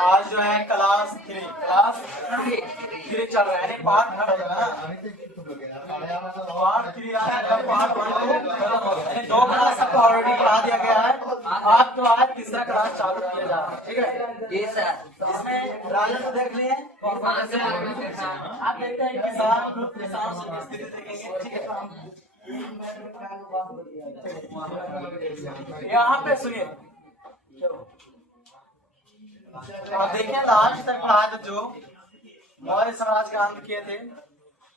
आज जो है क्लास 3 चल रहा है, पार्ट 3 हो जाएगा ना। पार्ट 3 आ रहा है, पार्ट 1 यानी 2 क्लास आपको ऑलरेडी पढ़ा दिया गया है। आपको आज तीसरा क्लास चालू किया जा रहा है, ठीक है जी सर। इसमें राजा को देख लिए, आप देखते हैं किसान की स्थिति देखेंगे, ठीक है। यहाँ पे सुनिए, आप देखिए लास्ट तक पढ़ा था जो मौर्य साम्राज्य का अंत किए थे,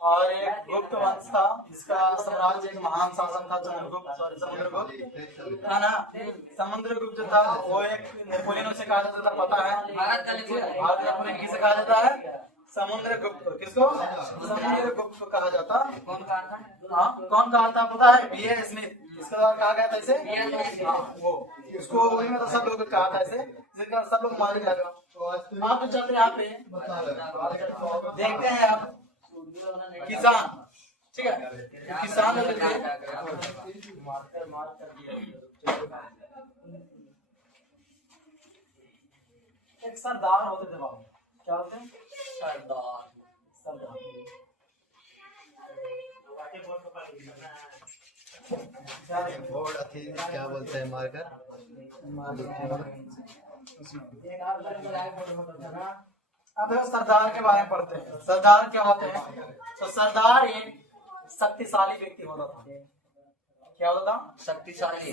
और एक गुप्त वंश था जिसका साम्राज्य एक महान शासक था समुद्रगुप्त था ना। समुद्रगुप्त जो था वो एक नेपोलियन से कहा जाता था, पता है भारत नेपोलियन किसे कहा जाता है? समुद्रगुप्त। किसको? समुद्रगुप्त को कहा जाता। कौन कहा था? हाँ, कौन कहा था पता है? B.A. स्मिथ। इसके द्वारा कहा गया था इसे, वो उसको वही में तो सब लोग कहा था इसे, जिसका सब लोग मालूम लगा। आप तो चलते यहाँ पे देखते हैं आप किसान, ठीक है, किसान एक सरदार होते थे बाबू। क्या होते हैं? सरदार। बोर्ड क्या बोलते हैं? मार्कर। अब सरदार के बारे में पढ़ते हैं। सरदार क्या होते हैं? तो सरदार एक शक्तिशाली व्यक्ति होता था। क्या होता था? शक्तिशाली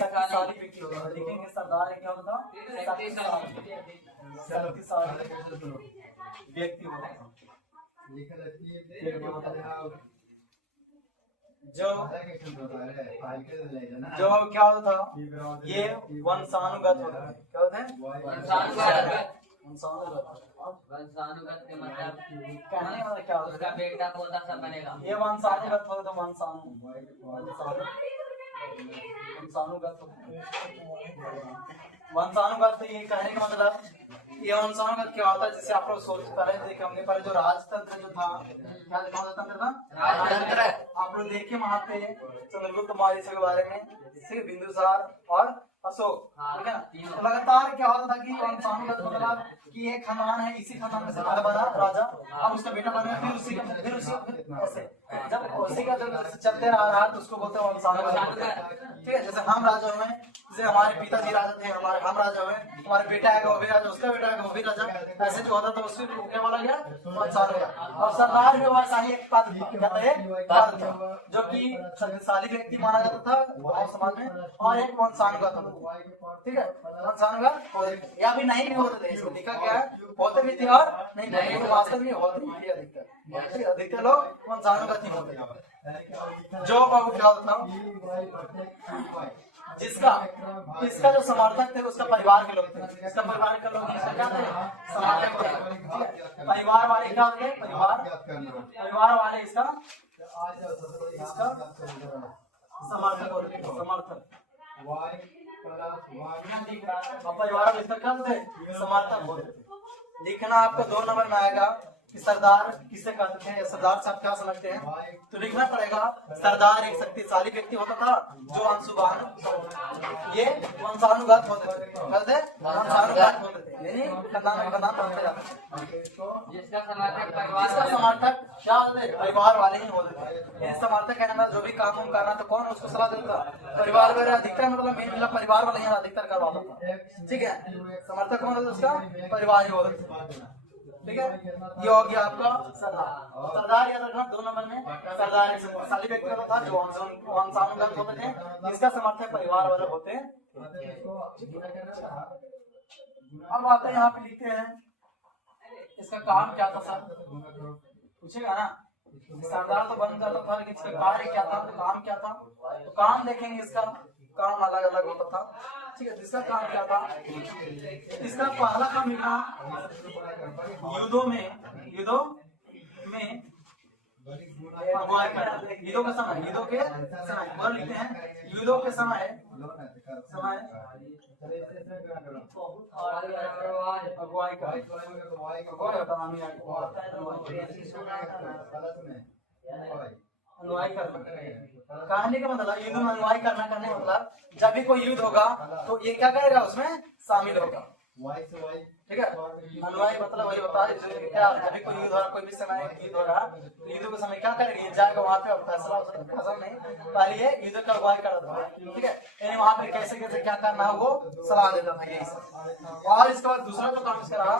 व्यक्ति होता था। लिखेंगे सरदार क्या होता था? शक्तिशाली व्यक्ति होता था। जो क्या होता था, ये वंशानुगत होता है। क्या होता है? वंशानुगत के मतलब कहने का मतलब क्या होता है? उसका बेटा पोता सब बनेगा। ये वंशानुगत होता था। वंशानुगत ये कहने का मतलब, ये वंशानुगत क्या होता है? जैसे आप लोग सोच पहले देखे होंगे, पहले जो राजतंत्र जो था, क्या तंत्र था? राजतंत्र। आप लोग देखे वहाँ पे चंद्रगुप्त मौर्य के बारे में, जिससे बिंदुसार और अशोक, ठीक है ना। तो लगातार क्या होता था कि वंशानुगत मतलब कि एक खानदान है, इसी खानदान में से बना राजा, अब उसका बेटा बनेगा, फिर उसी ऐसे जब उसी का जब चलते रहा तो उसको बोलते हैं वंशानुगत, ठीक है। जैसे हम राजा हुए, जैसे हमारे पिताजी राजा थे, हम राजा हुए, हमारे बेटा आएगा वो भी राजा, उसका बेटा आएगा वो भी राजा, ऐसे जो होता था उसको क्या बोला गया? वंशानुगत। और सरदार भी वैसा ही एक पद था जो कि शक्तिशाली व्यक्ति माना जाता था गाँव समाज में, और एक वंशानुगत होता था, ठीक है। वंशानुगत या भी नहीं भी होते थे, इसको लिखा क्या है? होते भी थे और नहीं, वास्तव में होते भी थे अधिकतर लोग वंशानुगत ही होते थे। जो बाबू क्या होता था, जिसका इसका जो समर्थक थे उसका परिवार के लोग थे, इसका परिवार के लोग इसका क्या थे? समर्थक थे। परिवार वाले क्या होते? परिवार वाले इसका समर्थक होते थे, समर्थक। और परिवार में इसका क्या होते? समर्थक होते थे। लिखना आपको 2 नंबर में आएगा कि सरदार किसे कहते थे, सरदार साहब क्या समझते हैं, तो लिखना पड़ेगा सरदार एक शक्तिशाली व्यक्ति होता था जो अंशुमान, ये वंशानुगत होते थे, वंशानुगत होते थे, यानी खानदान पढ़ते जाते थे। जिसका समर्थक क्या होते? परिवार वाले ही होते थे। ये समर्थक है ना, जो भी काम करना तो कौन उसको सलाह देता? परिवार वाले। अधिकतर मतलब मेन मतलब परिवार वाले यहाँ अधिकतर करवाता था, ठीक है। समर्थक कौन होता? उसका परिवार ही होता था, ठीक है। ये हो गया आपका सरदार। सरदार याद रखना 2 नंबर में, सरदार एक शक्तिशाली व्यक्ति होता था जो वंशानुगत होते थे, जिसका समर्थक परिवार वाले होते हैं। अब आते हैं यहाँ पे लिखते हैं इसका काम क्या था सर, पूछेगा ना। सरदार तो बन जाता था, लेकिन इसका कार्य क्या था, तो काम क्या था? तो काम देखेंगे, इसका काम अलग अलग होता था, ठीक है। जिसका काम क्या था, इसका पहला काम लिखा युद्धों में अगुवाई करना। युद्धों के समय बोल लिखते हैं, युद्धों के समय अगुवाई अनुवाई करना। कहने का मतलब युद्ध में अनुवाई करने मतलब जब भी कोई युद्ध होगा तो ये क्या करेगा, उसमें शामिल होगा। वाई से वाई ठीक है, अनुयायी मतलब वही होता है जो क्या जब भी कोई युद्ध हो रहा, कोई भी समय युद्ध हो रहा, तो युद्ध के समय क्या करेगी, जाएगा वहां पे और फैसला नहीं, पहले ये युद्ध का अगुवाई कर रहा था। ठीक है, यानी वहां पे कैसे कैसे क्या करना है वो सलाह देता था, यही सब। और इसके बाद दूसरा जो काम इसका रहा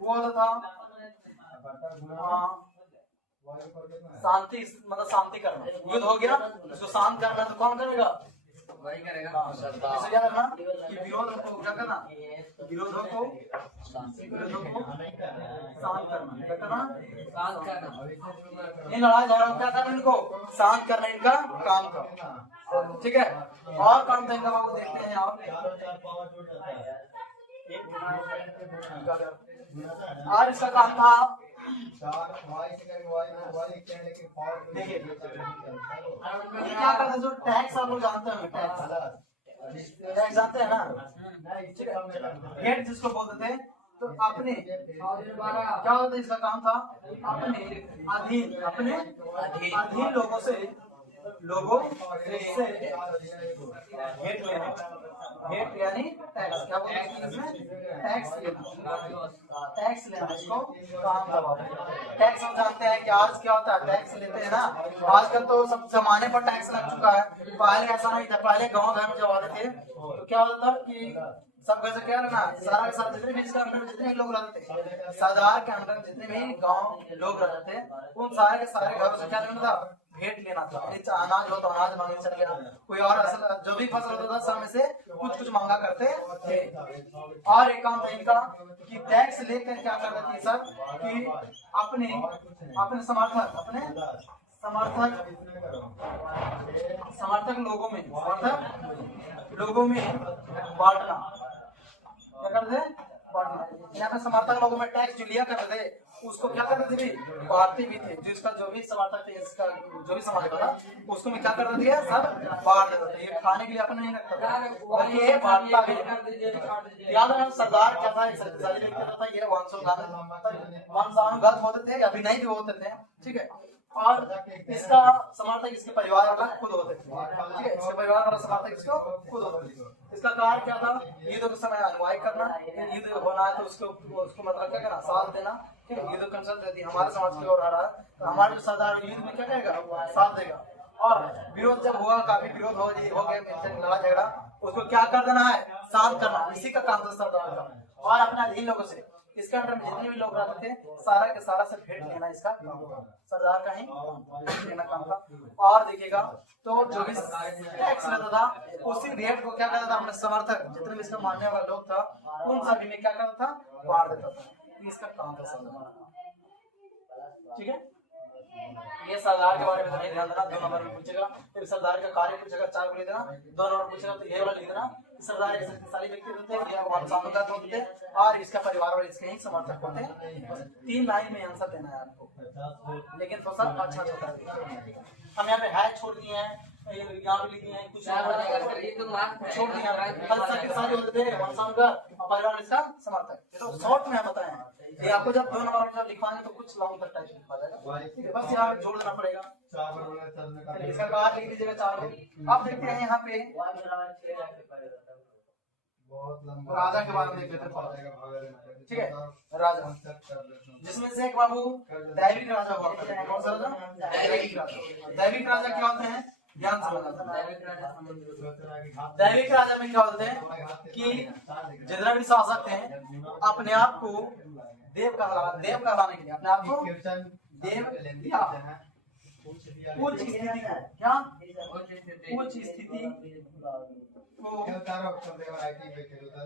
वो होता था शांति, मतलब शांति करना। युद्ध हो गया, उसको शांत करना तो कौन करेगा, वही करेगा। इसे क्या रखना कि विरोध को क्या करना, विरोधों को शांत करना, क्या करना, शांत करना। इन लड़ाई झगड़ा क्या करना, इनको शांत करना इनका काम का। ठीक है, और काम तो इनका बाबू देखते हैं और इसका काम था देखिए ये क्या करता है, जो टैक्स आप लोग जानते हैं, टैक्स जानते हैं ना, हेड जिसको बोलते थे, तो अपने क्या होता है, इसका काम था अपने अधीन लोगों से हेड लेना, हेड यानी टैक्स, क्या बोलते हैं इसमें, टैक्स लेना इसको काम था। टैक्स हम जानते हैं कि आज क्या होता है, टैक्स लेते हैं ना, आजकल तो सब जमाने पर टैक्स लग चुका है, पहले ऐसा नहीं था। पहले गांव घर में जब आते थे तो क्या होता था कि सब घर से क्या रहना, सारा के सारा जितने भी इसके अंदर में जितने भी लोग रहते थे, सरदार के अंदर में जितने भी गांव लोग रहते थे, उन सारे के सारे घरों से क्या लेना था, भेंट लेना था। अनाज हो तो अनाज मांगने चल गया, कोई और असल जो भी फसल होता था सब में से कुछ कुछ मांगा करते थे। और एक काम था इनका कि टैक्स लेकर क्या करते थे सब कि अपने समर्थक लोगों में बांटना, क्या करते थे, बांटना। यहाँ पे समर्थक लोगों में टैक्स जो लिया करते थे उसको क्या करते थे, बांटते भी थे। जिसका जो भी समर्थक थे, इसका जो भी समर्थक था उसको में क्या करते थे, सब बांट देते थे। ये खाने के लिए अपने नहीं रखता था, बल्कि ये बांटता भी। याद है सरदार क्या था, शक्तिशाली व्यक्ति था, ये वंशानुगत होते थे, अभी नहीं भी होते थे। ठीक है, और इसका समर्थक इसके परिवार वाला खुद होते थे। ठीक है, इसके परिवार वाला समर्थक इसको खुद होते थे। इसका कार्य क्या था, युद्ध के समय अनुयायी करना, युद्ध होना है तो उसको मतलब क्या करना, साथ देना। ठीक है, युद्ध कंसल्ट रहती है, हमारे समाज की ओर आ रहा है तो हमारे जो सरदार युद्ध में क्या करेगा, साथ देगा। और विरोध जब हुआ, काफी विरोध हो गया, लड़ा झगड़ा, उसको क्या कर देना है, शांत करना, इसी का काम था सरदार का। और अपने अधीन लोगों से, इसके अंदर में जितने भी लोग रहते थे सारा के सारा से भेंट लेना इसका सरदार का ही लेना काम था। और देखिएगा तो जो भी टैक्स लेता था उसी भेंट को क्या करता था, अपने समर्थक जितने भी इसका मानने वाला लोग था उन सभी में क्या करता था, बांट देता था। इसका काम था सरदार। ठीक है, ये सरदार के बारे में नहीं ध्यान देना, 2 नंबर में पूछेगा। फिर सरदार का कार्य पूछेगा, 4 को लिख देना। 2 नंबर पूछेगा तो ये वाला लिख देना, सरदार एक शक्तिशाली व्यक्ति होते हैं, वंशानुगत होते थे और इसका परिवार वाले इसके ही समर्थक होते हैं। 3 लाइन में आंसर देना है आपको, लेकिन थोड़ा सा अच्छा होता है। हम यहाँ पे है छोड़ दिए हैं, यहाँ पे लिख दिए हैं, कुछ छोड़ दिए हैं, शक्तिशाली होते थे, वंशानुगत और परिवार इसका समर्थक। ये तो शॉर्ट में हम बताए। ये आपको जब 2 नंबर में लिखवाएंगे तो कुछ लॉन्ग तक टाइप लिखा जाएगा। ठीक है, बस यहाँ जोड़ देना पड़ेगा। इसका कार्य लिख दीजिएगा 4। अब देखते हैं यहाँ पे राजा के बारे में देख लेते हैं। ठीक है, राजा जिसमें से एक बाबू दैविक राजा हुआ। कौन सा राजा, दैविक राजा। दैविक राजा क्या होते हैं, ध्यान समझना। दैविक राजा में क्या होते हैं कि जितना भी शासक हैं अपने आप को देव कहलाने के लिए, अपने आप को देव या उच्च स्थिति को, क्या उच्च स्थिति को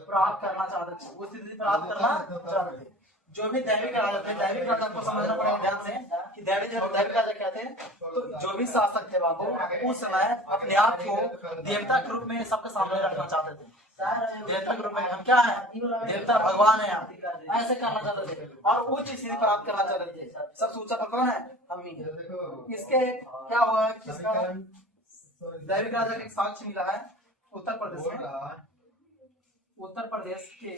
प्राप्त करना चाहते थे, वो स्थिति प्राप्त करना चाहते थे। जो भी दैविक राजा थे, दैविक राजा को समझना पड़ेगा ध्यान से कि दैविक राजा क्या थे। तो जो भी शासक थे बाबू उस समय अपने आप को देवता के रूप में सबके सामने रखना चाहते थे। देवता के रूप में हम क्या है, देवता भगवान है, ऐसे करना चाहते थे और उच्च स्थिति प्राप्त करना चाहते थे। सबसे ऊंचा पर कौन है, हम ही। इसके क्या हुआ है, किसका दैविक राजा का एक साक्ष्य मिला है उत्तर प्रदेश में। उत्तर प्रदेश के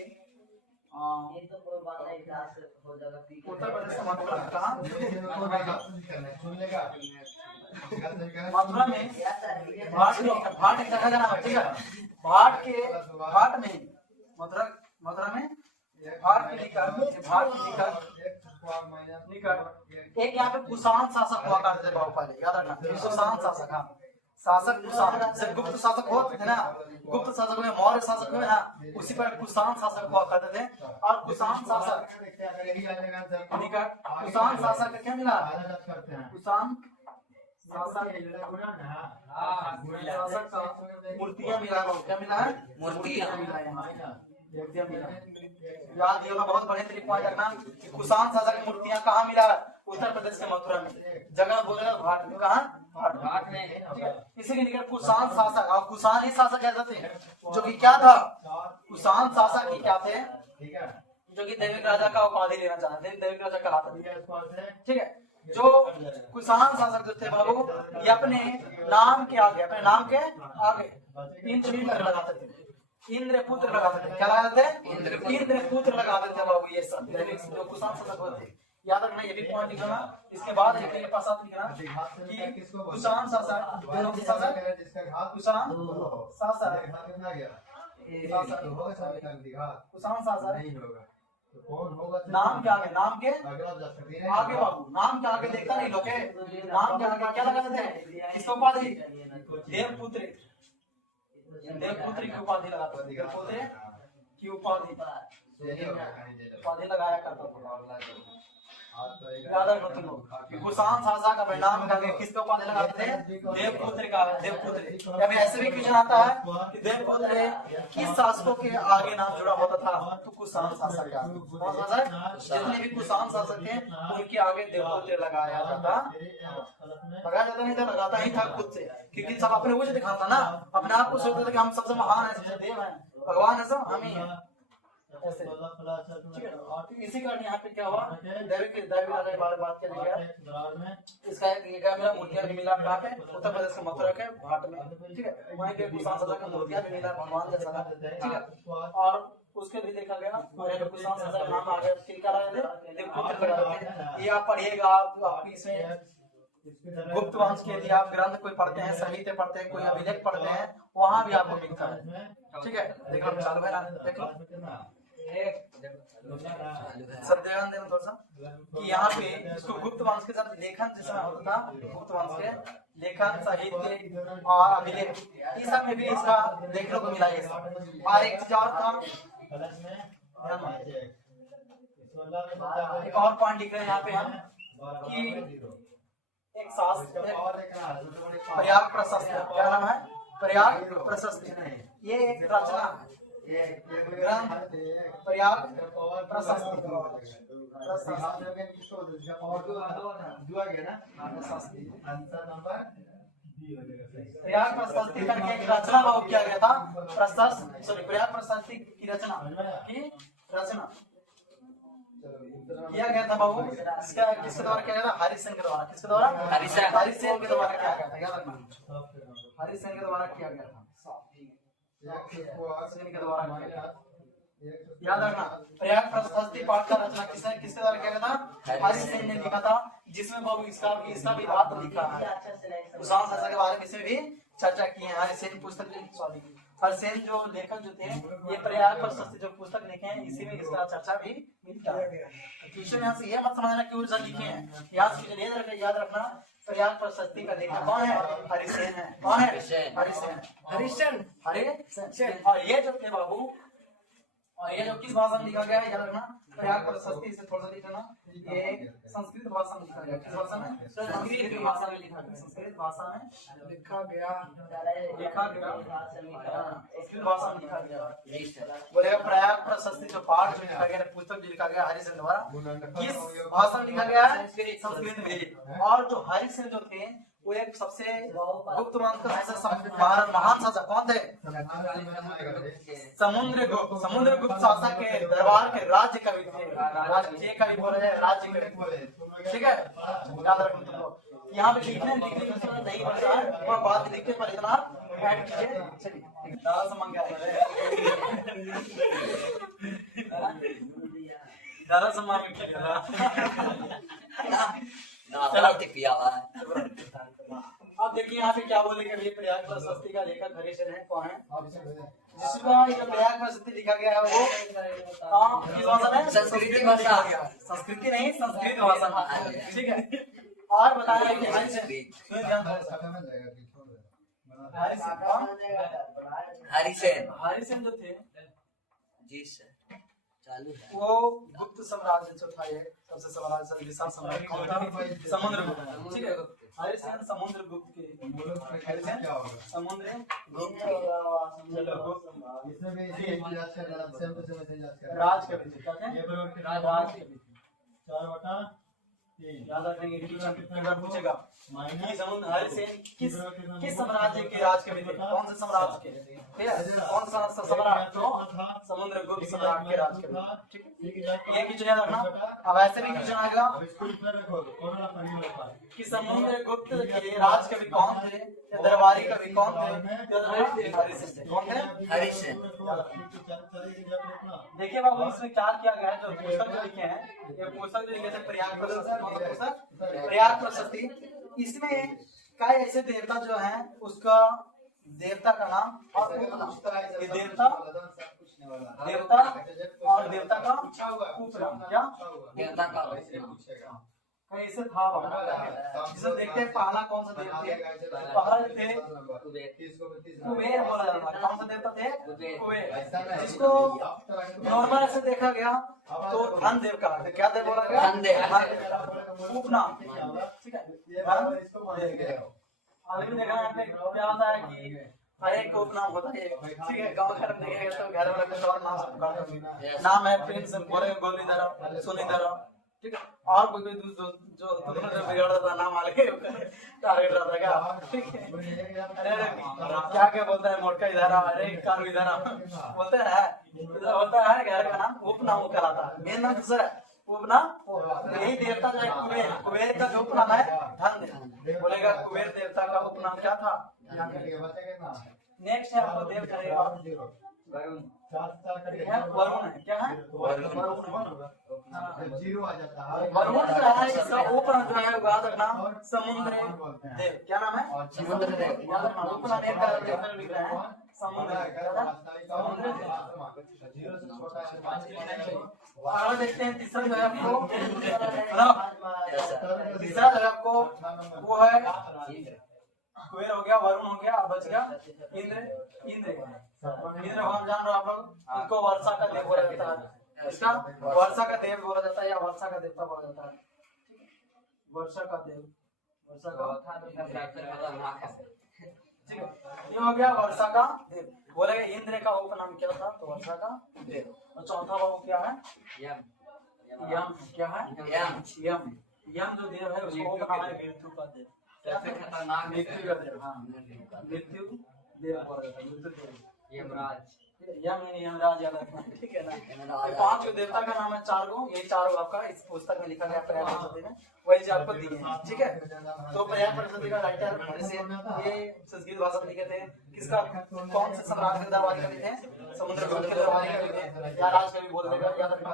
उत्तर प्रदेश का मथुरा कहाँ, मथुरा में भाट एक जगह का नाम है। ठीक है, भाट में मथुरा निकट भाट निकट एक यहाँ पे कुषाण शासक हुआ करते थे बाहुपाली, याद रखना कुषाण शासक। हाँ शासक कुषाण, जैसे गुप्त शासक होते थे ना, गुप्त शासक में मौर्य शासक हुए ना, उसी पर कुषाण शासक हुआ करते थे। और कुषाण शासक निकट कुषाण शासक का क्या मिला? कुषाण शासक का मूर्तियां मिला है। क्या मिला है? मूर्तियां मिला है। मूर्तियां मिला है। याद ये होगा, बहुत बढ़िया तरीके पॉइंट रखना कि कुषाण शासक की मूर्तियां कहाँ मिला? उत्तर प्रदेश के मथुरा में। जगह बोलेगा भाट में, कहाँ? भाट में। इसी के निकट कुषाण शासक, और कुषाण ही शासक कहते थे, जो कि क्या था? कुषाण शासक ही क्या थे? जो कि दैविक राजा का उपाधि लेना चाहते थे, दैविक राजा कहलाते थे। ठीक है, जो कुषाण शासक जो थे बाबू, ये अपने नाम के आगे, अपने नाम के आगे इंद्रपुत्र लगाते थे। इंद्रपुत्र लगाते थे। क्या लगाते थे? इंद्रपुत्र लगाते थे बाबू। ये सब जो कुषाण शासक होते, याद रखना, ये भी पॉइंट लिखना। इसके बाद लिखने के पश्चात लिखना कि कुषाण शासक, कुषाण शासक नाम के आगे, नाम के आगे बाबू, नाम के आगे देखता नहीं लोग, नाम के आगे क्या लगाते थे? इसको उपाधि देवपुत्र, देवपुत्र की उपाधि लगाते थे। देवपुत्र की उपाधि लगाया करता था। याद रखो तुम लोग, कुषाण शासक का परिणाम का किसका उपाधि लगाते थे? देवपुत्र का। देवपुत्र, या फिर ऐसे भी क्वेश्चन आता है कि देवपुत्र किस शासकों के आगे नाम जुड़ा होता था? तो कुषाण शासक का। जितने भी कुषाण शासक थे उनके आगे देवपुत्र लगाया जाता, नहीं था, लगाता ही था खुद से, क्योंकि सब अपने वो दिखाता ना, अपने आप को सोचते थे कि हम सबसे महान है, सबसे देव है, भगवान है, सब हम ही है। ऐसे ठीक है। और इसी कारण यहाँ पे क्या हुआ, दैविक राजा के बारे में बात किया गया। इसका एक मिला, मूर्तियां भी मिला कहाँ पे? उत्तर प्रदेश के मथुरा के भाट में। ठीक है, वहीं पे कुषाण शासक का मूर्तियां भी मिला, भगवान जैसा था। ठीक है, और उसके भी देखा गया, और यहाँ पे कुषाण शासक का नाम आ गया, क्या लगा थे? देवपुत्र लगा थे। ये आप पढ़िएगा, आपकी इसमें गुप्त वंश के लिए आप ग्रंथ कोई पढ़ते हैं, साहित्य पढ़ते हैं, कोई अभिलेख पढ़ते हैं, वहां भी आपको मिलता है। ठीक है, देखो चालू है ना, देखो सब ध्यान देना थोड़ा सा कि यहाँ पे इसको गुप्त वंश के साथ लेखन जिस समय होता था, गुप्त वंश के लेखन, साहित्य और अभिलेख, इस सब में भी इसका देखने को मिला है। और एक चीज और था, एक और पॉइंट लिख रहे हैं यहाँ पे हम कि एक शास्त्र प्रयाग प्रशस्ति, क्या नाम है? प्रयाग प्रशस्ति। ये एक रचना ग्रंथ प्रयाग प्रशस्ति। प्रयाग प्रशस्ति करके एक रचना भाव किया गया था। प्रयाग प्रशस्ति की रचना किया गया था बाबू। इसका किसके द्वारा किया गया था? हरिसेन के द्वारा। किसके द्वारा? हरिसेन के द्वारा किया गया था। याद रखना, हरिसेन के द्वारा किया गया था। हरिसेन के द्वारा किया गया था। याद रखना, प्रयाग प्रशस्ति पाठ का रचना किसके द्वारा किया गया था? हरिसेन ने लिखा था, जिसमें बाबू इसका भी बात लिखा है। कुषाण शासक के बारे में इसमें भी चर्चा की है। हरिसेन पुस्तक, हरिसेन जो लेखक जो थे, ये प्रयाग प्रशस्ति जो पुस्तक लिखे हैं, इसी में इसका चर्चा भी मिलता है। ट्यूशन यहाँ से ये मत समझना कि वो लिखे हैं, यहाँ से याद रखना प्रयाग प्रशस्ति का लेखक कौन है? हरिसेन है। कौन है? हरिसेन। और ये जो थे बाबू, और ये जो किस भाषा में लिखा गया है याद रखना, प्रयाग प्रशस्ति से थोड़ा सा लिखना, ये संस्कृत भाषा में लिखा गया। किस भाषा में? संस्कृत भाषा में लिखा गया। संस्कृत भाषा में लिखा गया, संस्कृत भाषा में लिखा गया। बोलेगा प्रयाग प्रशस्ति जो पाठ जो लिखा गया, पुस्तक जो लिखा गया हरिसेन द्वारा, किस भाषा में लिखा गया है? संस्कृत में। और जो हरिसेन जो थे, वो एक सबसे गुप्त वंश का सबसे महान शासक कौन थे? समुद्रगुप्त शासक के दरबार के राज्य कवि थे। राज्य कवि बोले हैं, राज्य कवि। ठीक है, याद रखना तुम लोग। यहाँ पे लिखने नहीं पड़ता है, और बात लिखने पर इतना ऐड कीजिए। चलिए, दादा सम्मान क्या दादा सम्मान में अब देखिए यहाँ पे क्या बोलेंगे, प्रयाग प्रशस्ति का लेखक हरिसेन है। कौन है? जिसका ये प्रयाग में स्थिति लिखा गया है वो किस भाषा में? संस्कृति भाषा। संस्कृति नहीं, संस्कृत भाषा। ठीक है। और बताया कि हरिसेन हरिसेन जो थे जी सर चालू है। वो गुप्त साम्राज्य जो था, ये सबसे साम्राज्य विशाल साम्राज्य कौन था? समुद्रगुप्त। ठीक है। हरिसेन समुद्रगुप्त के हरिसेन समुद्रगुप्त इसमें भी सेम टू सेम राज के पीछे क्या थे? राज के पीछे 4/3 याद रखेंगे कि अगर पूछेगा कि समुद्र हरिसेन किस साम्राज्य के राज के थे? कौन से साम्राज्य के? ठीक है। कौन सा सम्राट? तो समुद्रगुप्त सम्राट के राज के। ठीक है। ये क्वेश्चन याद रखना। अब ऐसे भी क्वेश्चन आएगा कि समुद्रगुप्त के राज कवि कौन थे या दरबारी कवि कौन थे? हरिसेन थे। कौन थे? हरिसेन। देखिए बाबू, इसमें क्या किया गया है? जो पुस्तक जो लिखे हैं, ये पुस्तक जो लिखे थे प्रयाग प्रशस्ति, कौन सा पुस्तक? प्रयाग प्रशस्ति। इसमें कई ऐसे देवता जो हैं, उसका देवता का नाम और ये देवता और देवता का उपनाम क्या? देवता का कहीं ऐसे था जिसे देखते हैं। पहला कौन सा देव थे? पहला जो थे कुबेर बोला जाता है। कौन सा देवता थे? कुबेर। जिसको नॉर्मल ऐसे देखा गया तो धन देव का क्या देव बोला गया? धन देव। उपनाम। ठीक है। धन देव। अभी देखा यहाँ पे क्या होता है कि हर एक को उपनाम होता है। ठीक है। गाँव घर में देखेगा तो घर वाले कुछ और नाम से पुकारते हैं। नाम है प्रिंस, बोले गोलीधर, सोनीधर। ठीक है। और कोई जो बिगड़ था नाम आगे टारगेट रहता है क्या? ठीक है। अरे क्या क्या बोलता है? मोटका इधर आ, अरे कारू इधर आ, बोलते हैं। होता है घर का नाम उपनाम कहलाता है। मेन नाम दूसरा है उपनाम। यही देवता जो है कुबेर, कुबेर का जो उपनाम है धन। बोलेगा कुबेर देवता का उपनाम क्या था? नेक्स्ट है आपको देव करेगा वरुण है। क्या है? जीरो आ जाता है। वरुण जो है इसका उपनाम जो है याद रखना समुद्र देव। क्या नाम है? समुद्र देव। याद रखना उपनाम एक का देव लिख रहे हैं समुद्र समुद्र जीरो से छोटा है। आगे देखते हैं तीसरा जो है आपको, तीसरा जो है आपको वो है कुबेर हो गया, वरुण हो गया, बच गया इंद्र। इंद्र इंद्र भगवान जान रहे हो आप लोग? इनको वर्षा का देव बोला जाता है। इसका वर्षा का देव बोला जाता है या वर्षा का देवता बोला जाता है। वर्षा का देव, वर्षा का। ठीक है। ये हो गया वर्षा का देव। बोलेगा इंद्र का उपनाम क्या था? तो वर्षा का देव। और चौथा बाबू क्या है? यम। क्या है? यम। यम जो देव है उसको उपनाम है मृत्यु का देव। सबसे खतरनाक मृत्यु का देव। हाँ, मृत्यु देव बोला जाता है। मृत्यु देव। यमराज। यमराज याद रखना। ठीक है ना? 5 देवता का नाम है, 4 गो। यही 4 आपका इस पुस्तक में लिखा गया प्रयाग प्रशस्ति में, वही जो आपको दिए हैं। ठीक है। तो प्रयाग प्रशस्ति का राइटर हरिसेन, ये संस्कृत भाषा में लिखे थे। किसका कौन से सम्राट के दरबारी कवि थे? समुद्रगुप्त के दरबारी कवि थे या राज कवि बोल देगा, याद रखना।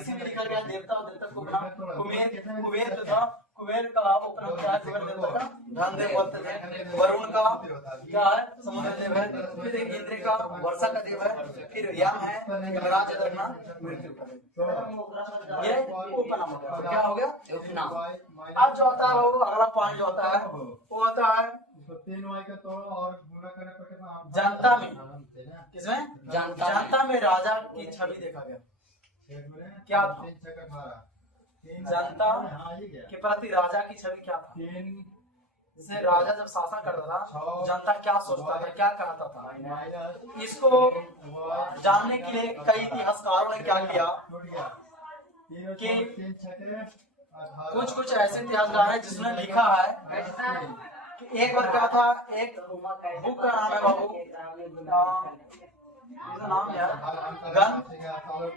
इसी में लिखा गया देवता और देवता को उपनाम कुबेर। कुबेर जो था, कुबेर का उपनाम क्या है? कुबेर देवता का धन देव बोलते थे। वरुण का क्या है? समुद्र देव है। फिर इंद्र का वर्षा का देव है। फिर यम है, यमराज याद रखना, मृत्यु का देव। ये उपनाम हो गया। क्या हो गया? उपनाम। अब जो होता है वो अगला पॉइंट जो होता है वो होता है 3 y का तोड़ और गुना करने पर कितना? जनता में। किसमें? जनता में राजा की छवि देखा गया। क्या था? जनता के प्रति राजा की छवि क्या था? जैसे राजा जब शासन करता था, जनता क्या सोचता था, क्या कहता था? इसको जानने के लिए कई इतिहासकारों ने क्या किया कि कुछ ऐसे इतिहासकार हैं जिसने लिखा है कि एक बार क्या था, एक बुक का नाम है बाबू, नाम है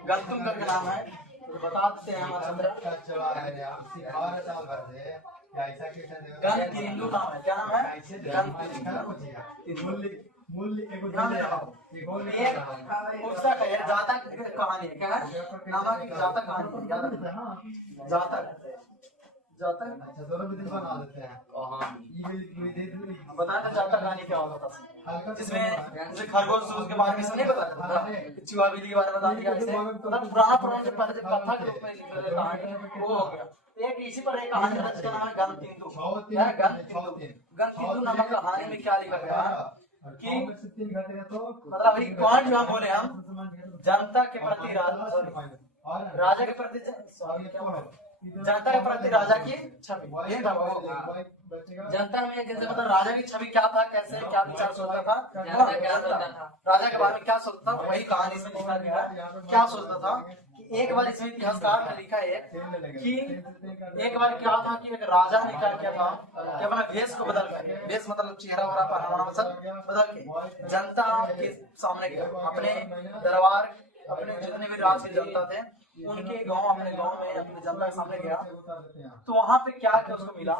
गंतुम करके नाम है, तो बता देते हैं हम। गंतिरिंदु नाम है। क्या नाम है? पुस्तक है, जातक कहानी है। क्या है? नामा की जातक कहानी। जातक जाता है। अच्छा दोनों विधि बना देते हैं। कहाँ ये विधि बताया था जाता कहानी क्या होता था, हल्का जिसमें जैसे खरगोश के बारे में नहीं बताया था, चूहा बिल्ली के बारे में बता दिया, ऐसे मतलब पुराना जो पहले जब कथा के रूप में लिखा गया कहानी वो हो गया। एक इसी पर एक कहानी था जिसका नाम है गणतिंदु। गणतिंदु नामक कहानी में क्या लिखा गया कि 3 घंटे तो मतलब अभी कौन जो हम बोले हम जनता के प्रति राजा के प्रति जनता के प्रति राजा की छवि, ये था वो। जनता में कैसे मतलब राजा की छवि क्या था, कैसे क्या विचार सोचता था, राजा के बारे में क्या सोचता था, वही कहानी से लिखा गया। क्या सोचता था कि एक बार इसमें इतिहासकार ने लिखा है कि एक बार क्या था कि एक राजा ने क्या किया था कि अपना भेष को बदल कर, भेष मतलब चेहरा वगैरह पहनावा सब बदल के जनता के सामने गया, अपने दरबार अपने जितने भी राज के जनता थे उनके गांव, अपने गांव में अपने जनता के सामने गया। तो वहां पे क्या क्या उसको मिला,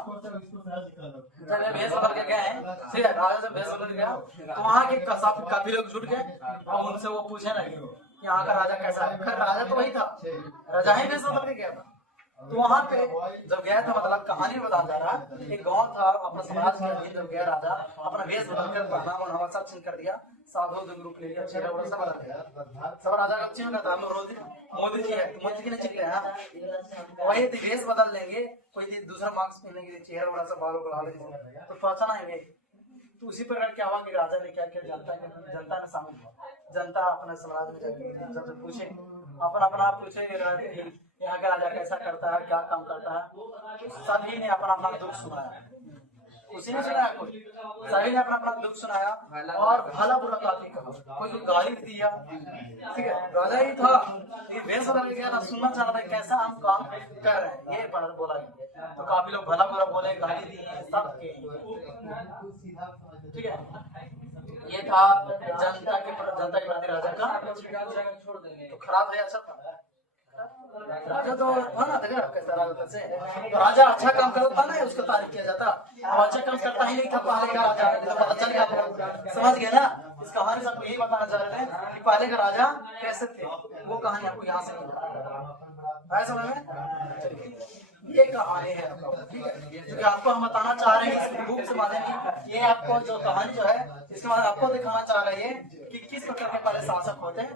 भेष बदल के गए हैं, ठीक है, राजा से भेष बदल गया। तो वहां के काफी लोग जुट गए और उनसे वो पूछने लगे यहाँ का राजा कैसा है। खैर राजा तो वही था, राजा ही भेष बदल के गया था। तो वहां पे जब गया था मतलब कहानी बता जा रहा है, एक गांव था अपना समाज के अधीन, जब गया राजा अपना भेष बदल कर पहनावा सब चेंज कर दिया, साधु रूप ले लिया, चेहरा बड़ा सब बदल गया। सब राजा का चेंज होता है, मोदी जी है तो मोदी जी ने चिल्ले हैं वही भेष बदल लेंगे, कोई दूसरा मार्क्स पहनने के लिए चेहरा बड़ा सा बालों बढ़ा लेंगे तो पहचाना है। तो उसी प्रकार क्या हुआ कि राजा ने क्या किया, जनता ने शामिल हुआ, जनता अपने समाज में जाकर पूछे अपना अपना पूछे यहाँ का राजा कैसा करता है, क्या काम करता है। सभी ने अपना अपना दुख सुनाया, उसी ने सुनाया, कोई सभी ने अपना अपना दुख सुनाया और भला बुरा काफी कहा, कोई गाली दिया, ठीक है, राजा ही था ये भेष बदल गया ना, सुनना चाह रहा था कैसा हम काम कर रहे हैं, ये बोला गया। तो काफी लोग भला बुरा बोले, गाली दी सब के, ठीक है। ये था जनता के प्रति राजा का। तो खराब है अच्छा था राजा, तो था ना देखा कैसा राजा से, तो राजा अच्छा काम करता ना उसका तारीफ किया जाता, अब अच्छा काम करता ही नहीं था पहले का राजा, तो पता चल गया, समझ गए ना। इस कहानी से आपको यही बताना चाह रहे थे कि पहले का राजा कैसे थे, वो कहानी आपको यहाँ से आया समझ में। ये कहानी है ठीक है, क्योंकि आपको हम बताना चाह रहे हैं इस बुक से माध्यम, ये आपको जो कहानी जो है इसके बाद आपको दिखाना चाह रही है कि किस प्रकार के पहले शासक होते हैं।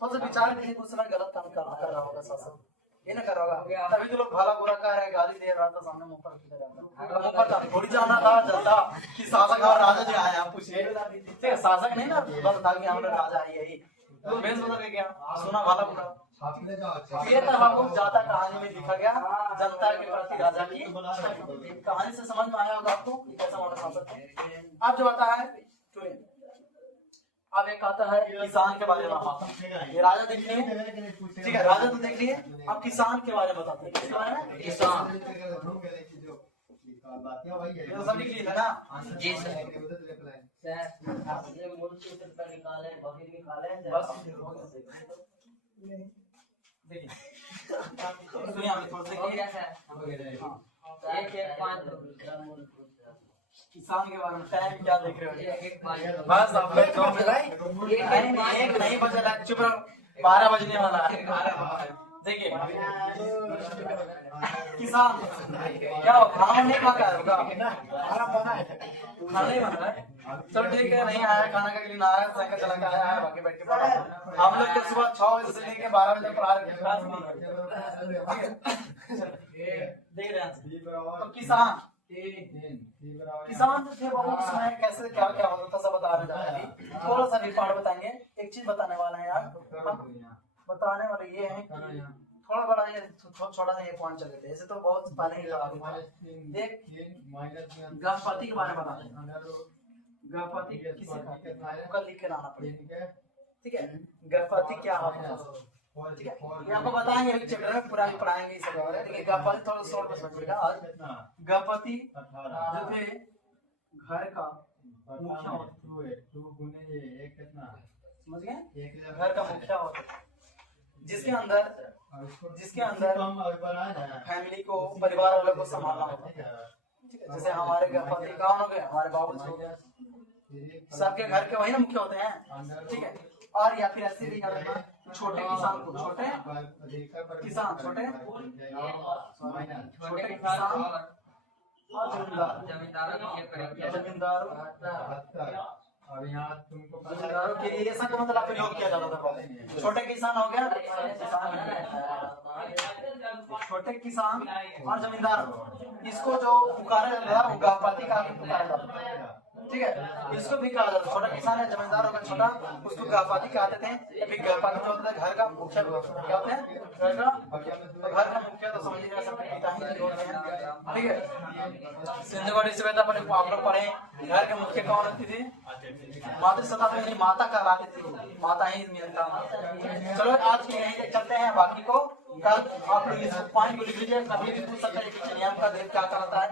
थोड़ा सा विचार करिए, कुछ समय गलत काम कर रहा होगा शासक, ये ना कर रहा होगा, तभी तो लोग भला बुरा कह रहे हैं, गाली दे रहा था सामने मुंह पर थोड़ी जाना था जनता कि शासक और राजा जो आए आप पूछिए, ठीक है, शासक नहीं ना बता कि हमारे राजा आई यही तो भेष बदल गया, सुना भला बुरा। ये तब आपको ज्यादा कहानी में लिखा गया जनता के प्रति राजा की कहानी से समझ में आया होगा आपको कैसा मॉडल शासक है। अब जो आता है अब एक आता है किसान के बारे में आता है, ये राजा देख लिए, ठीक है, राजा तो देख लिए, अब किसान के बारे में बताते हैं। किसके बारे में? किसान, ये तो सब लिख लिए ना जी सर, देखिए सुनिए हमें थोड़ा किसान के बारे में टाइम क्या देख रहे हो, बस आप लोग दो मिलाई एक नहीं बजा, चुप रहो, 12 बजने वाला है। देखिए किसान क्या हो, खाना नहीं खा होगा, खाना नहीं बना है, चलो ठीक है, नहीं आया खाना के लिए ना आया, साइकिल चला के आया है, बाकी बैठ के पढ़ा। हम लोग के सुबह 6 बजे से लेके 12 बजे तक पढ़ा देख रहे हैं। तो किसान जो थे वो उस समय कैसे क्या क्या होता था सब बताने जा रहे हैं, थोड़ा सा भी पाठ बताएंगे। एक चीज बताने वाला है यार, बताने वाले ये है कि थोड़ा बड़ा ये छोटा सा ये पॉइंट चले थे, ऐसे तो बहुत पहले ही लगा देख गणपति के बारे में बता दें। गणपति किसी लिख के लाना पड़ेगा, ठीक है, गणपति क्या होता है, ठीक है, ये आपको बताएंगे एक चैप्टर में पूरा भी पढ़ाएंगे इस सब बारे में, लेकिन गणपति थोड़ा शॉर्ट में समझिएगा। आज गणपति जो थे घर का मुखिया होते, समझ गए, घर का मुखिया होता है, जिसके अंदर फैमिली को, परिवार वालों को संभालना होता है, ठीक है। जैसे हमारे गणपति कौन हो गए, हमारे बाबू जी हो गए, सबके घर के वही ना मुखिया होते हैं, ठीक है। और या फिर ऐसे भी याद रखना, छोटे किसान को छोटे किसान, छोटे किसान और जमींदार, जमींदारों के परीक्षा जमींदारों अब यहाँ तुमको जमींदारों के लिए ऐसा का मतलब प्रयोग किया जाता था पहले। छोटे किसान हो गया, छोटे किसान और जमींदार, इसको जो पुकारा जाता था वो गहपति का भी पुकारा जाता था, ठीक है। इसको भी कहा जाता था, छोटा किसान है, जमींदार होगा छोटा, उसको गहपति कहते थे। या फिर गहपति जो होता है घर का मुखिया, क्या होते हैं घर का मुखिया, तो समझ लीजिए सबके पिता ही होते हैं, ठीक है। सिंधु घाटी सभ्यता पर आप लोग पढ़े, घर के मुखिया कौन होती थी? मातृ सत्ता में माता कहलाती थी, माता ही मिलता। चलो आज के यहीं तक चलते हैं, बाकी को कल आप लोग इस पॉइंट को लिख लीजिए, कभी भी पूछ सकते हैं कि नियम का देव क्या कहता है।